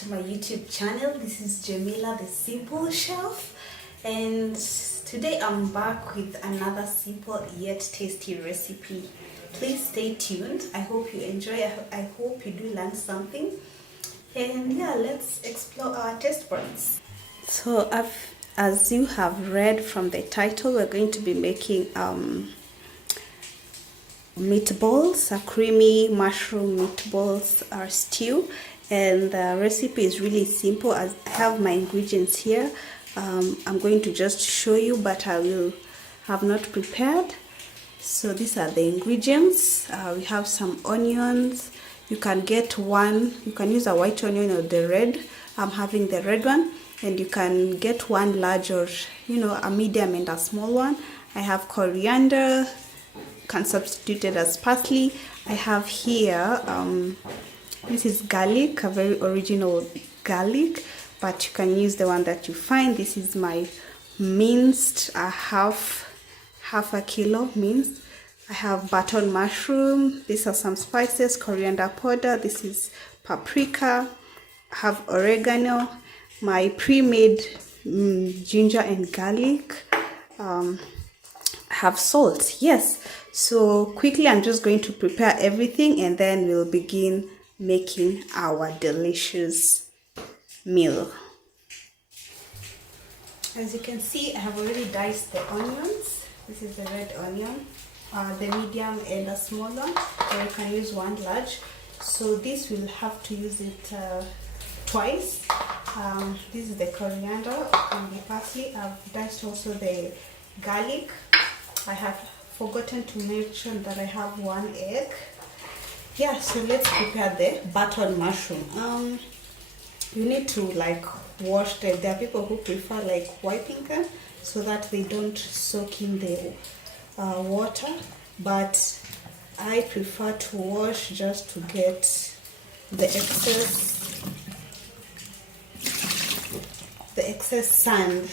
to my YouTube channel. This is Jamila the Simple Chef, and today I'm back with another simple yet tasty recipe. Please stay tuned. I hope you enjoy. I hope you do learn something, and yeah, let's explore our taste buds. So as you have read from the title, we're going to be making meatballs, a creamy mushroom meatballs stew, and the recipe is really simple. As I have my ingredients here, I'm going to just show you, but I will have not prepared. So these are the ingredients. We have some onions. You can get one, you can use a white onion or the red. I'm having the red one, and you can get one large, or a medium and a small one. I have coriander, can substitute it as parsley. I have here this is garlic, a very original garlic, but you can use the one that you find. This is my minced, half a kilo minced. I have button mushroom. These are some spices, coriander powder. This is paprika. I have oregano, my pre-made ginger and garlic. I have salt. Yes. So quickly, I'm just going to prepare everything, and then we'll begin making our delicious meal. As you can see, I have already diced the onions. This is the red onion, the medium and a small one, or you can use one large. So this will have to use it twice. This is the coriander and the parsley. I've diced also the garlic. I have forgotten to mention that I have one egg. Yeah, so let's prepare the button mushroom. You need to wash them. There are people who prefer wiping them so that they don't soak in the water, but I prefer to wash just to get the excess sand.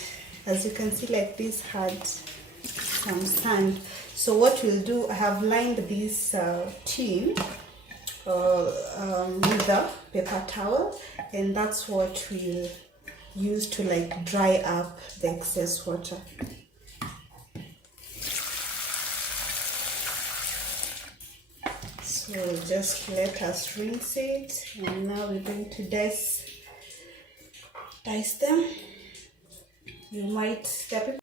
As you can see, this had some sand. So what we'll do, I have lined this tin with a paper towel, and that's what we'll use to dry up the excess water. So just let us rinse it, and now we're going to dice them. You might step it.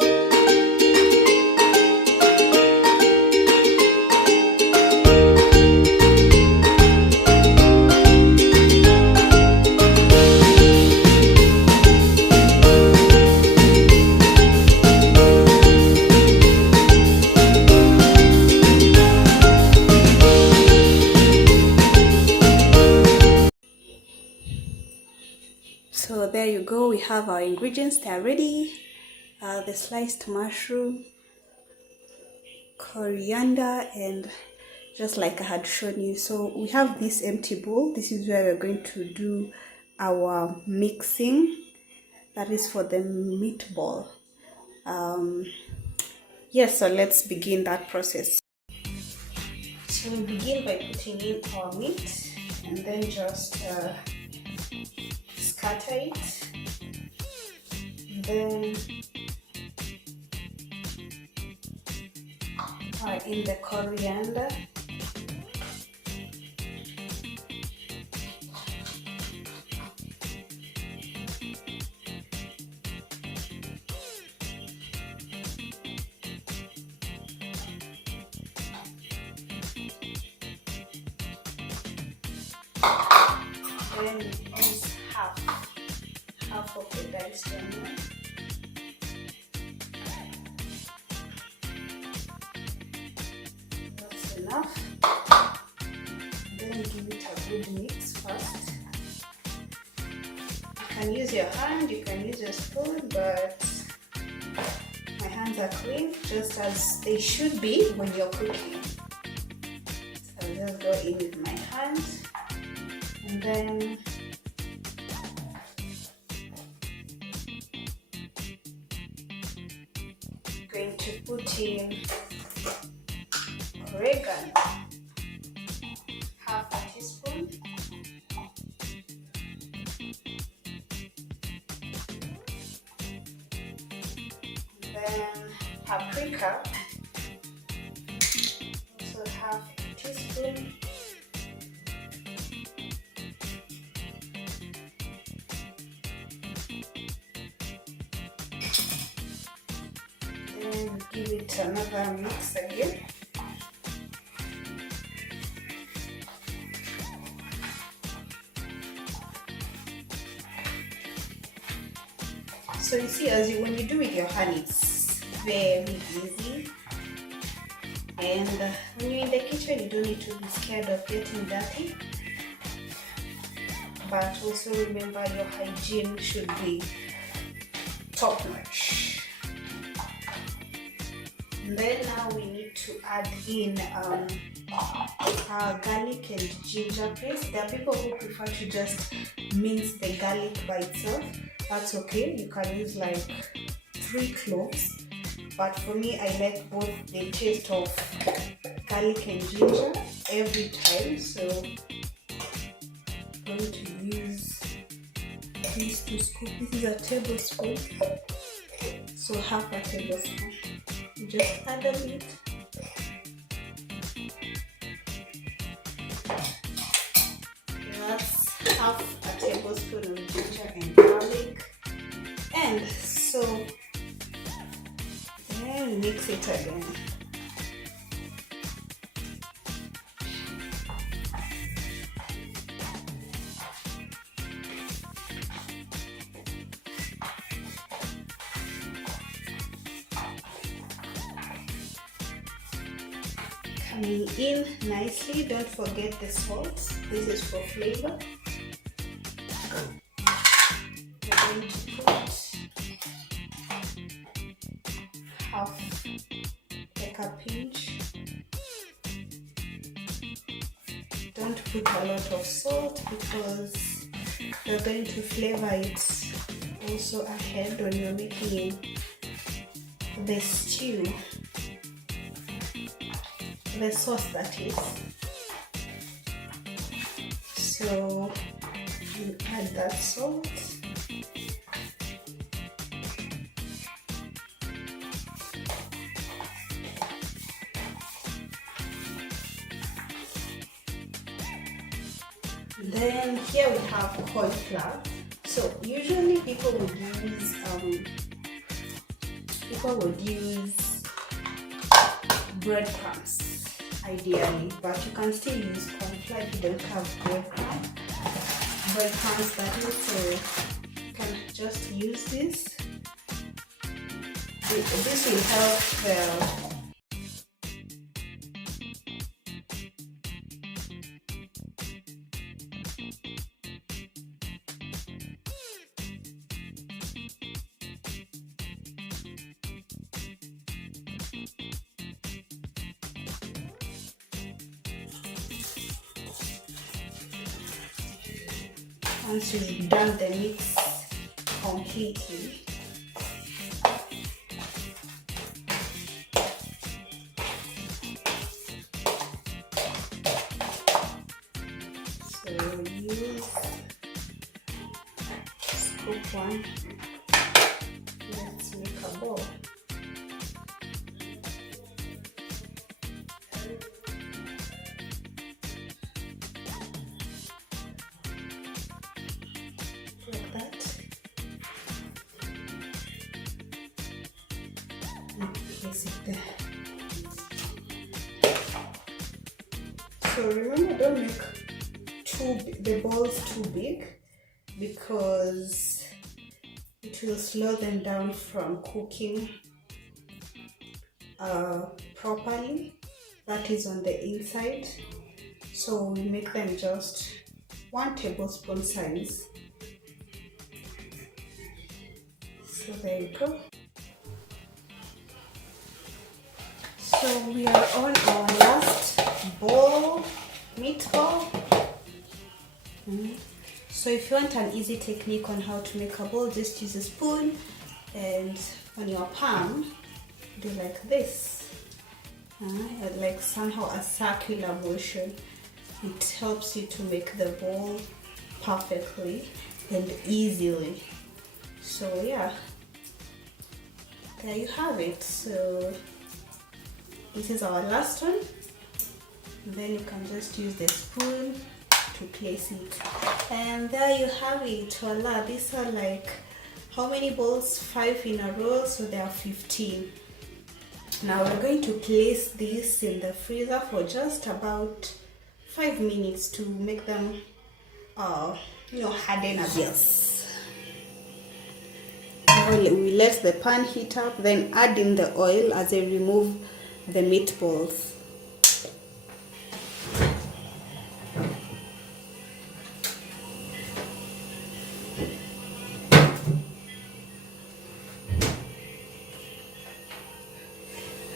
So there you go, we have our ingredients, they are ready. The sliced mushroom, coriander, and just like I had shown you. So we have this empty bowl. This is where we're going to do our mixing. That is for the meatball. Yes, so let's begin that process. So we begin by putting in our meat, and then just scatter it, then in the coriander, then use half of the diced onion. That's enough. Then give it a good mix first. You can use your hand, you can use your spoon, but my hands are clean, just as they should be when you're cooking. So I'll just go in with my hands, and then going to put in oregano, half a teaspoon, paprika, so half a teaspoon. Then give it another mix again. So you see, when you do with your hand, it's very easy. And when you're in the kitchen, you don't need to be scared of getting dirty. But also remember, your hygiene should be top notch. And then now we need to add in garlic and ginger paste. There are people who prefer to just mince the garlic by itself. That's okay. You can use like 3 cloves. But for me, I like both the taste of garlic and ginger every time. So I'm going to use these 2 scoops. This is a tablespoon. So half a tablespoon. You just add a bit. That's half a tablespoon of ginger and garlic. And so then mix it again. Coming in nicely, don't forget the salt. This is for flavor. We're going to put half a pinch. Don't put a lot of salt because you're going to flavor it also ahead when you're making the stew. The sauce, that is. So you add that salt. Then here we have corn flour. So usually people would use breadcrumbs ideally, but you can still use corn flour if you don't have breadcrumbs, that is. So you can just use this. This will help the once you've done the mix completely. So use scoop one. Let's make a bowl. Like that. And place it there. So remember, don't make the balls too big because it will slow them down from cooking properly. That is on the inside. So we make them just 1 tablespoon size. So there you go. So we are on our last meatball. So if you want an easy technique on how to make a ball, just use a spoon and on your palm do like this, like somehow a circular motion. It helps you to make the ball perfectly and easily. So yeah, there you have it. So This is our last one. And then you can just use the spoon to place it. And there you have it. Voila, these are like, how many balls? 5 in a row, so there are 15. Now we're going to place this in the freezer for just about 5 minutes to make them harden a bit. Now we let the pan heat up, then add in the oil as I remove the meatballs.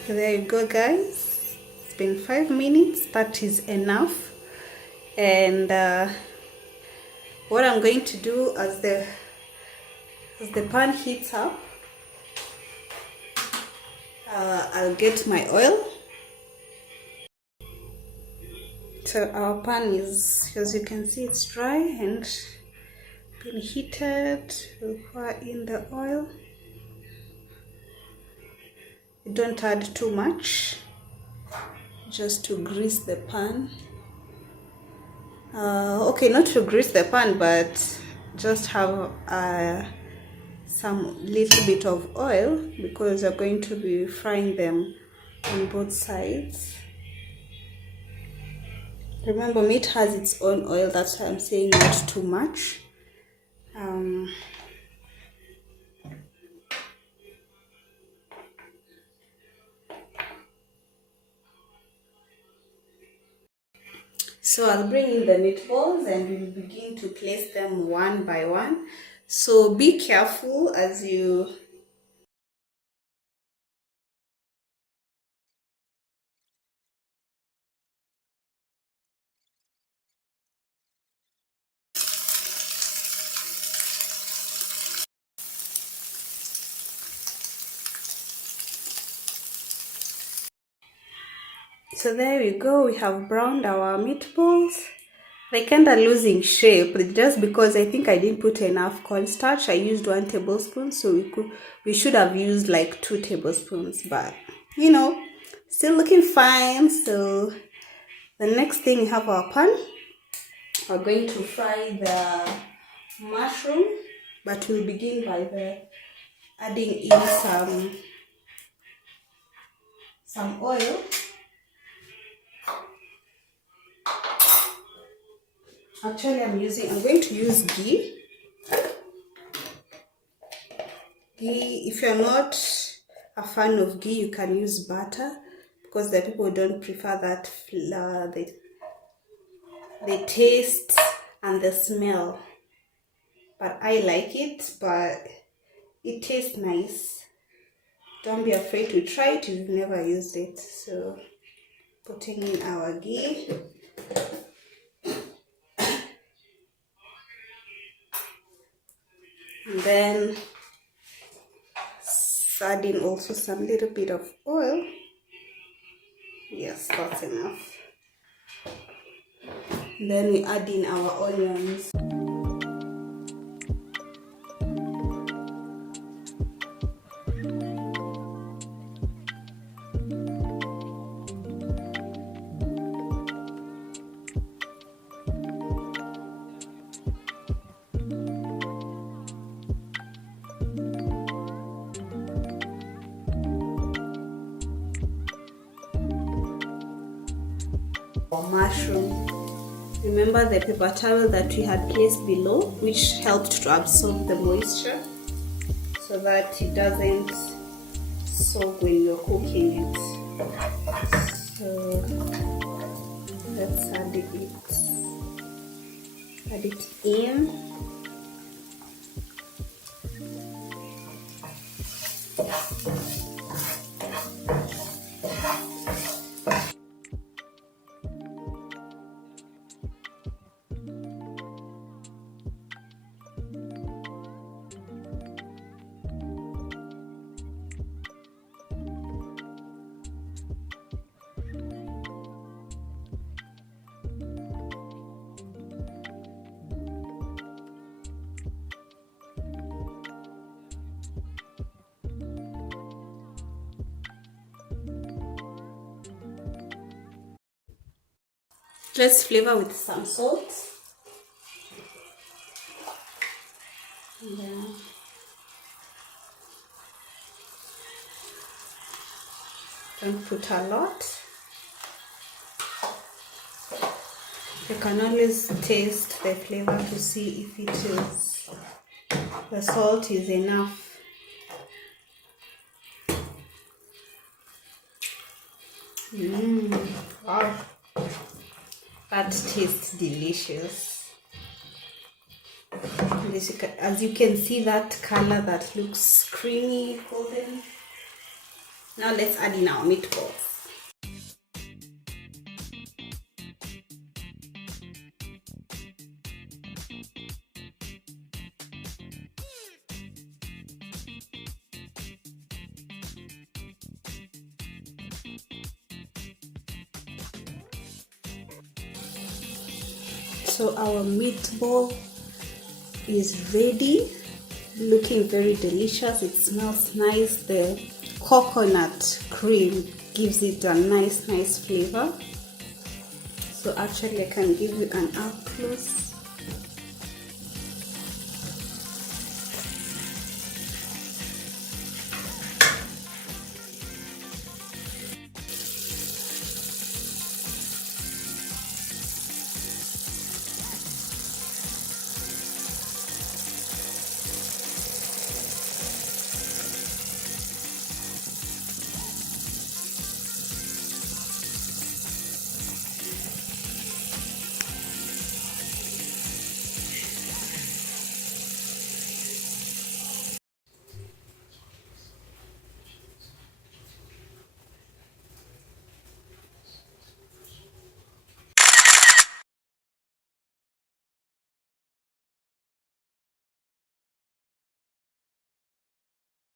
There you go, guys. It's been 5 minutes. That is enough. And what I'm going to do as the pan heats up, I'll get my oil. So our pan is, as you can see, it's dry and been heated. We'll pour in the oil. Don't add too much, just to grease the pan. Okay, not to grease the pan, but just have some little bit of oil, because we're going to be frying them on both sides. Remember, meat has its own oil, that's why I'm saying not too much. So I'll bring in the meatballs and we'll begin to place them one by one. So be careful as you So there we go, we have browned our meatballs. They kind of losing shape just because I think I didn't put enough cornstarch. I used 1 tablespoon, so we should have used like 2 tablespoons, but still looking fine. So the next thing, we have our pan. We're going to fry the mushroom, but we'll begin by adding in some oil. Actually, I'm going to use ghee. Ghee, if you're not a fan of ghee, you can use butter, because the people don't prefer that the taste and the smell. But I like it, but it tastes nice. Don't be afraid to try it if you've never used it. So putting in our ghee. And then adding also some little bit of oil. Yes, that's enough. Then we add in our onions. Mushroom. Remember the paper towel that we had placed below, which helped to absorb the moisture so that it doesn't soak when you're cooking it. So let's add it in. Let's flavor with some salt. Yeah. Don't put a lot. You can always taste the flavor to see if the salt is enough. Wow, that tastes delicious. And as you can see, that color that looks creamy, golden. Now let's add in our meatballs. So our meatball is ready, looking very delicious. It smells nice. The coconut cream gives it a nice flavor. So actually I can give you an up close.